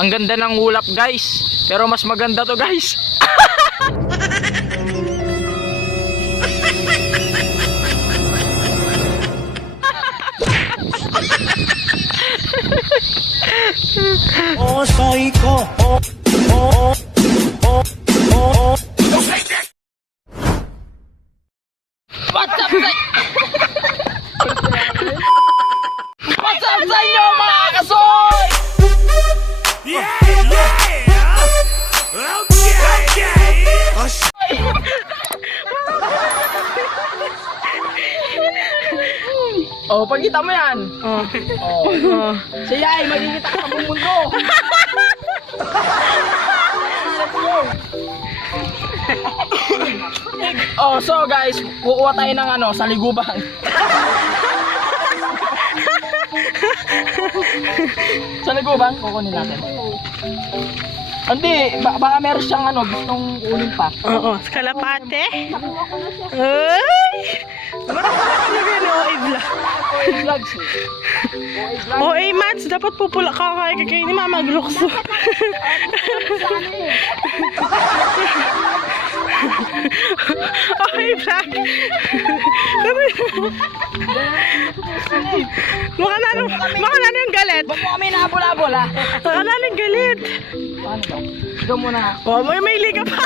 Ang ganda ng ulap guys. Pero mas maganda to guys. Oh, psycho. What's up sa... What's up sa inyo mga kasoy? Oh, pagkita mo yan. Oh. Siya ay magkikita ka sa buong mundo. Oh, so guys, kukuha tayo ng ano, saliguban. Saliguban, kukunin natin. Hindi, baka meron siyang ano, gustong kunin pa. Oo, kalapate. Ay! Bakit ka OA vlog? Vlogs. OA Mats, dapat pupula ka kay ni Mama Glokso. OA vlog. Maka na yung galit. Ba't mo kami nabol-abol ha? Maka na yung galit. Paano ba? Ikaw muna. Oh, may liga pa.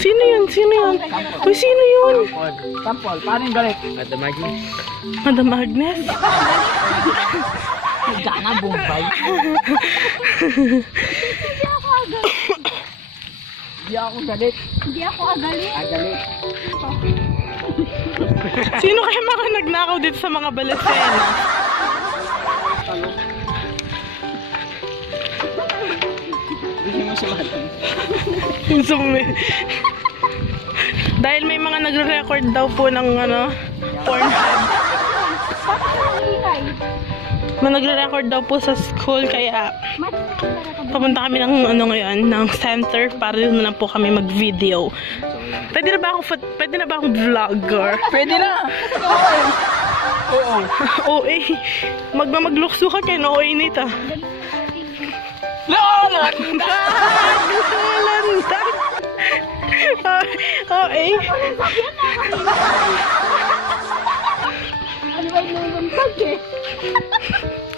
Sino yun? Uy, sino yun? Sampol, paano yung galit? Madam Agnes? Gana, Bombay. Hindi ako galit. Hindi ako agalit. Galit. Sino kaya mga nagnakaw dito sa mga balasena? Hindi mo siya lahat. Dahil may mga nagre-record daw po ng ano, Pornhub. May nagre-record daw po sa school kaya papunta kami ng ano ngayon, ng center para doon na po kami mag-video. Pwede na ba akong vlogger? Pwede na. Oo. OA. Magmaglukso ka kay no OA nito. Lalat! Landag. OA. Ano ba yung nulundag eh?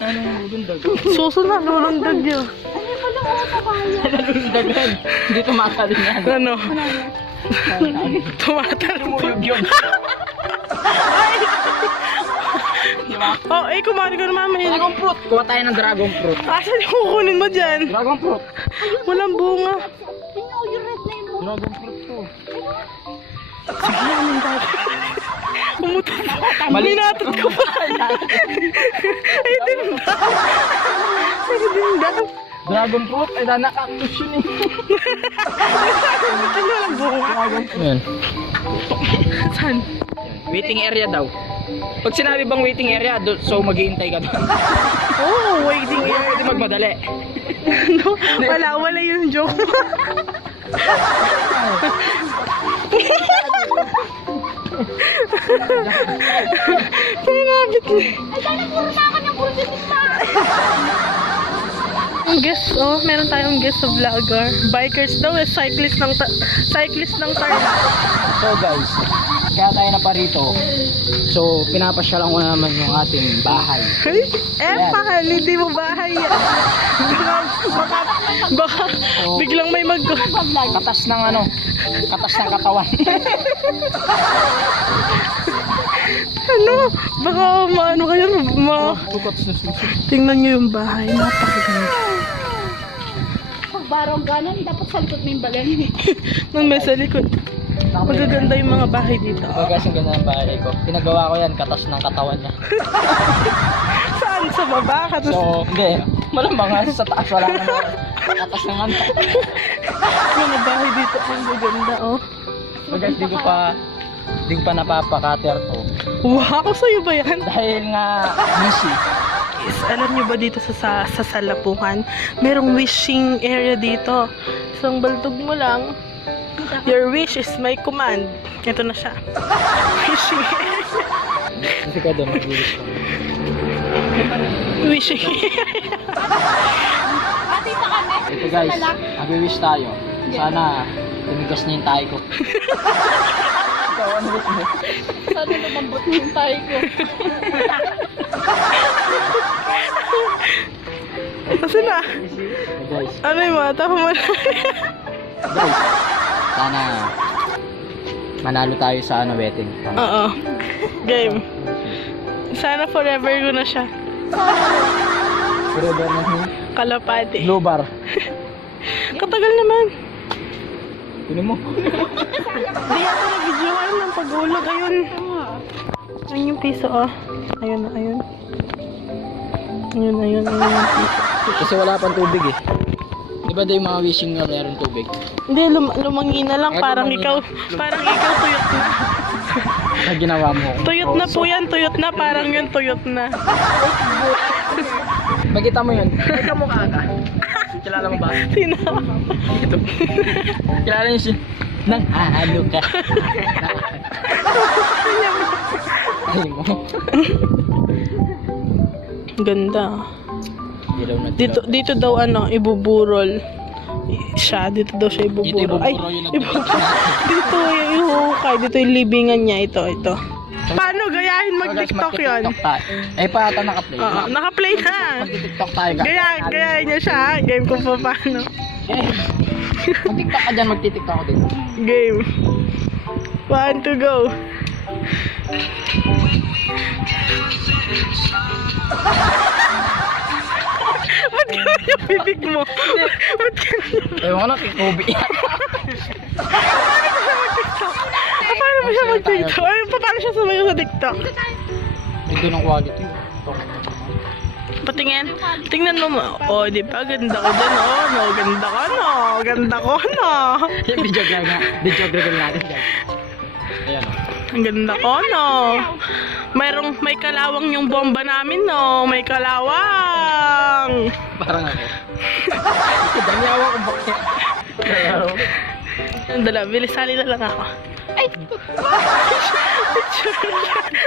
Anong lulundag? Suso na, lulundag yun. Ano pala ako papaya? Lulundagan. Hindi tumatalon yan. Ano? Tumatalong po. Yun. Oh, kumain ko na mamaya. Dragon fruit. Kuha tayo ng dragon fruit. Asan yung kukunin mo dyan? Dragon fruit. Walang bunga. Tingnan yung red na yun. Dragon fruit to. Sige, anong gagawin? Umutot ko. Mali. Minatot ko pa. Ay, dinda. Ay, dinda. Dragon fruit. Ay, nakaktus yun eh. Ano walang bunga? Dragon fruit. Ayan. Saan? Waiting area daw. Pag sinabi bang waiting area, so maghihintay ka doon. Oh, waiting area. Pwede magmadali. No, wala yung joke mo. Pinabit niya. Ay, sana puro na ako ng puro sisista. Ang guest, meron tayong guest sa vlogger. Bikers daw, cyclist ng Tarlac. So guys, kaya tayo na pa rito. So, pinapasyalan ko na naman yung ating bahay. Pahal, hindi mo bahay yan. Baka biglang may Katas ng ano, katas ng katawan. ano, baka maano kayo, Katas na suso. tingnan nyo yung bahay, napakaganda. Pag barong ganon, dapat sa likod mo yung balan. Nung may sa likod, magaganda yung mga bahay dito. So guys, ang ganda ng bahay ko. Pinagawa ko yan, katas ng katawan niya. Saan? Sa baba? So, hindi. Malamang nga sa taas, wala naman. Katas ng anta. Mga bahay dito, ang maganda, So guys, di ko pa napapakater to. Wow, sa'yo ba yan? Dahil nga, busy. Is, alam nyo ba dito sa Salapungan, merong wishing area dito. Isang baldog mo lang, your wish is my command. Ito na siya. Wishing area. Kasi ka doon, mag-wish ko. Wishing. Pati pa kami. Ito guys, nag-wish tayo. Sana tumigas na yung tayo ko. Ikaw, ano wish mo? Sana lumambot yung tayo ko. Kasi na. Guys, Ano yung mata mo? guys, sana manalo tayo sa ano betting. Oo. Game. Sana forever ko na siya. Forever na siya. Kalapati. Blue bar. Katagal naman. Tinan mo. Hindi ako nag-videoan ng pag-ulog. Ayun. Ayun yung piso, oh. Ayun, ayun. Ayun, ayun, ayun yung piso. Kasi wala pang tubig eh. Di ba daw yung mga wishing na mayroong tubig? Hindi, lumangi na lang. Ay, Parang lumangi ikaw, na. parang ikaw tuyot na. Na ginawa mo. Tuyot na po yan, tuyot na. Parang yun, tuyot na. Magkita mo yun. Ay, kamukha ka. Kilala mo ba? Sino? Ito. Kilala niyo siya. Nang hahalo ka. Ay mo. Ganda. Dilaw na Dito daw ano, ibuburol. Siya, dito daw siya Dito ibuburol. Ay, ibuburo yung dito yung ihuhukay. Dito yung libingan niya. Ito. Paano gayahin mag-tiktok yun? Ay, pa ata naka-play. Oo, naka-play na. Mag-tiktok tayo guys. Gayahin niya siya. Game kung paano. Mag-tiktok ka dyan, mag-tiktok ako din. Game. 1 to go. Ba't gano'n yung bibig mo? Ba't gano'n? Ewan ko na, kikubi yan. Paano ba siya mag-tiktok? Ay, paano siya sumayo sa TikTok? Ito ng quality. Patingin. Tingnan mo mo. Oh, di ba? Ganda ko dyan, oh. No, ganda ko, no. Ganda ko, no. Yung videographer natin guys. Ayan o. Ang ganda ko, no. May kalawang yung bomba namin, no. May kalawang. Parang ako. Damiawa ko bakit. Dala, bilisali na lang ako. Ay!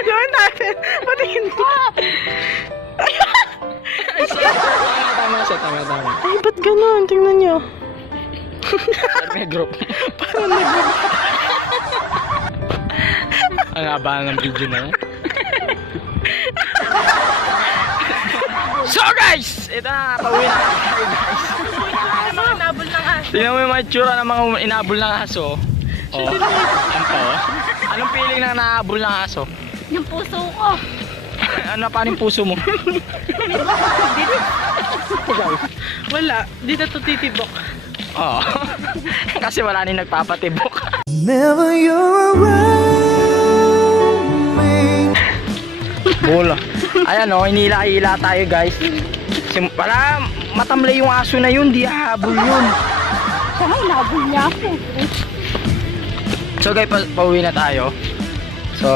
Lawan natin. Patingin mo. Tama siya, tama. Ay, ba't ganon? Tingnan nyo. May group. Parang nag- Ang haba ng video na yan. So guys! Ito na, pauwi na tayo guys. mga nabol ng aso. Tingnan mo yung mga tsura ng mga inabol ng aso. Oh, yan pa oh. Anong feeling na naabol ng aso? Yung puso ko. Ano pa yung puso mo? Wala. Dito to titibok. Oo. Kasi wala nang nagpapatibok. Never you're around me. Bola. Ayan o, hinila-hila tayo guys. Para matamlay yung aso na yun, di habol yun. Siya nga, inabol niya ako. So guys, pauwi na tayo. So,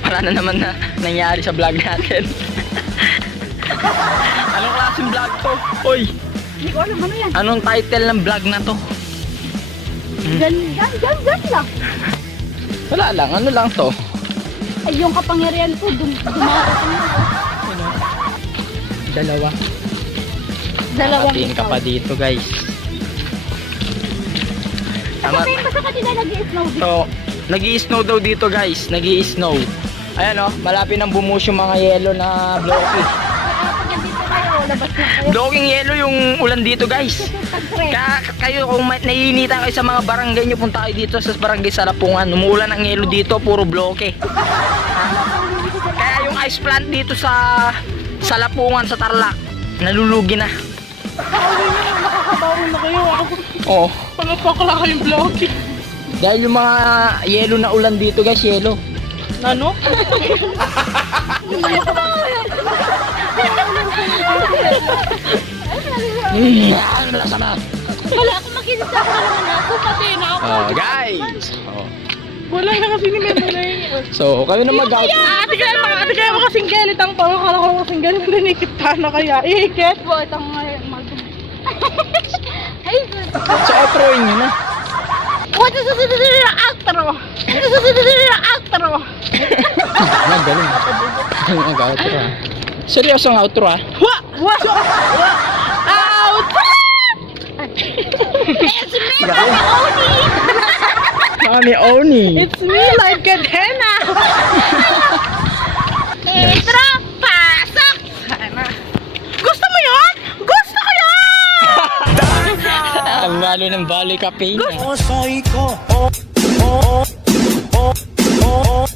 wala na naman na nangyari sa vlog natin. Anong klaseng vlog to? Hoy, Hindi ko alam ano yan. anong title ng vlog na to? Gan lang. Wala lang, ano lang to? Ay, yung kapangyarihan ko, dumarating ako. Dalawa. Dalawang Nakatingin ka pa dito guys. Tama. Kasi basta kanina nag-i-snow dito. So, nag-i-snow daw dito guys, nag-i-snow. Ayan o, malapit nang bumuhos yung mga yelo na blocky. Pag nandito kayo, labas na kayo. Blocking yelo yung ulan dito guys. Tag-tre. Kayo kung naiinitan kayo sa mga barangay nyo, punta kayo dito sa barangay Salapungan. Umuulan ng yelo dito, puro bloke. Kaya yung ice plant dito sa Salapungan, sa Tarlac, nalulugi na. Nakakabawan na kayo. Oo. Ano pa kala kayong vlogging? Dahil yung mga yelo na ulan dito guys, yelo. Ano? Ano na sama? Wala akong makikita ko naman ako kasi Oh, guys. Oh. Wala na kasi ni Memory. So, kayo na mag-out. Ate kaya makasinggelit ang tao. Kala ko makasinggelit. Dinikita na kaya. Ihikit. po itong Ay, So, outroin nyo na. what is this actor? This is actor. Nagaling. Ang mag-outro. Seryosong outro ah. Out! Mami Oni. It's me, like Cadena! Petro, pasok! Gusto mo yun? Gusto ko yun! Ang balo ng bali kape niya. Osoy ko, oh, oh, oh, oh, oh,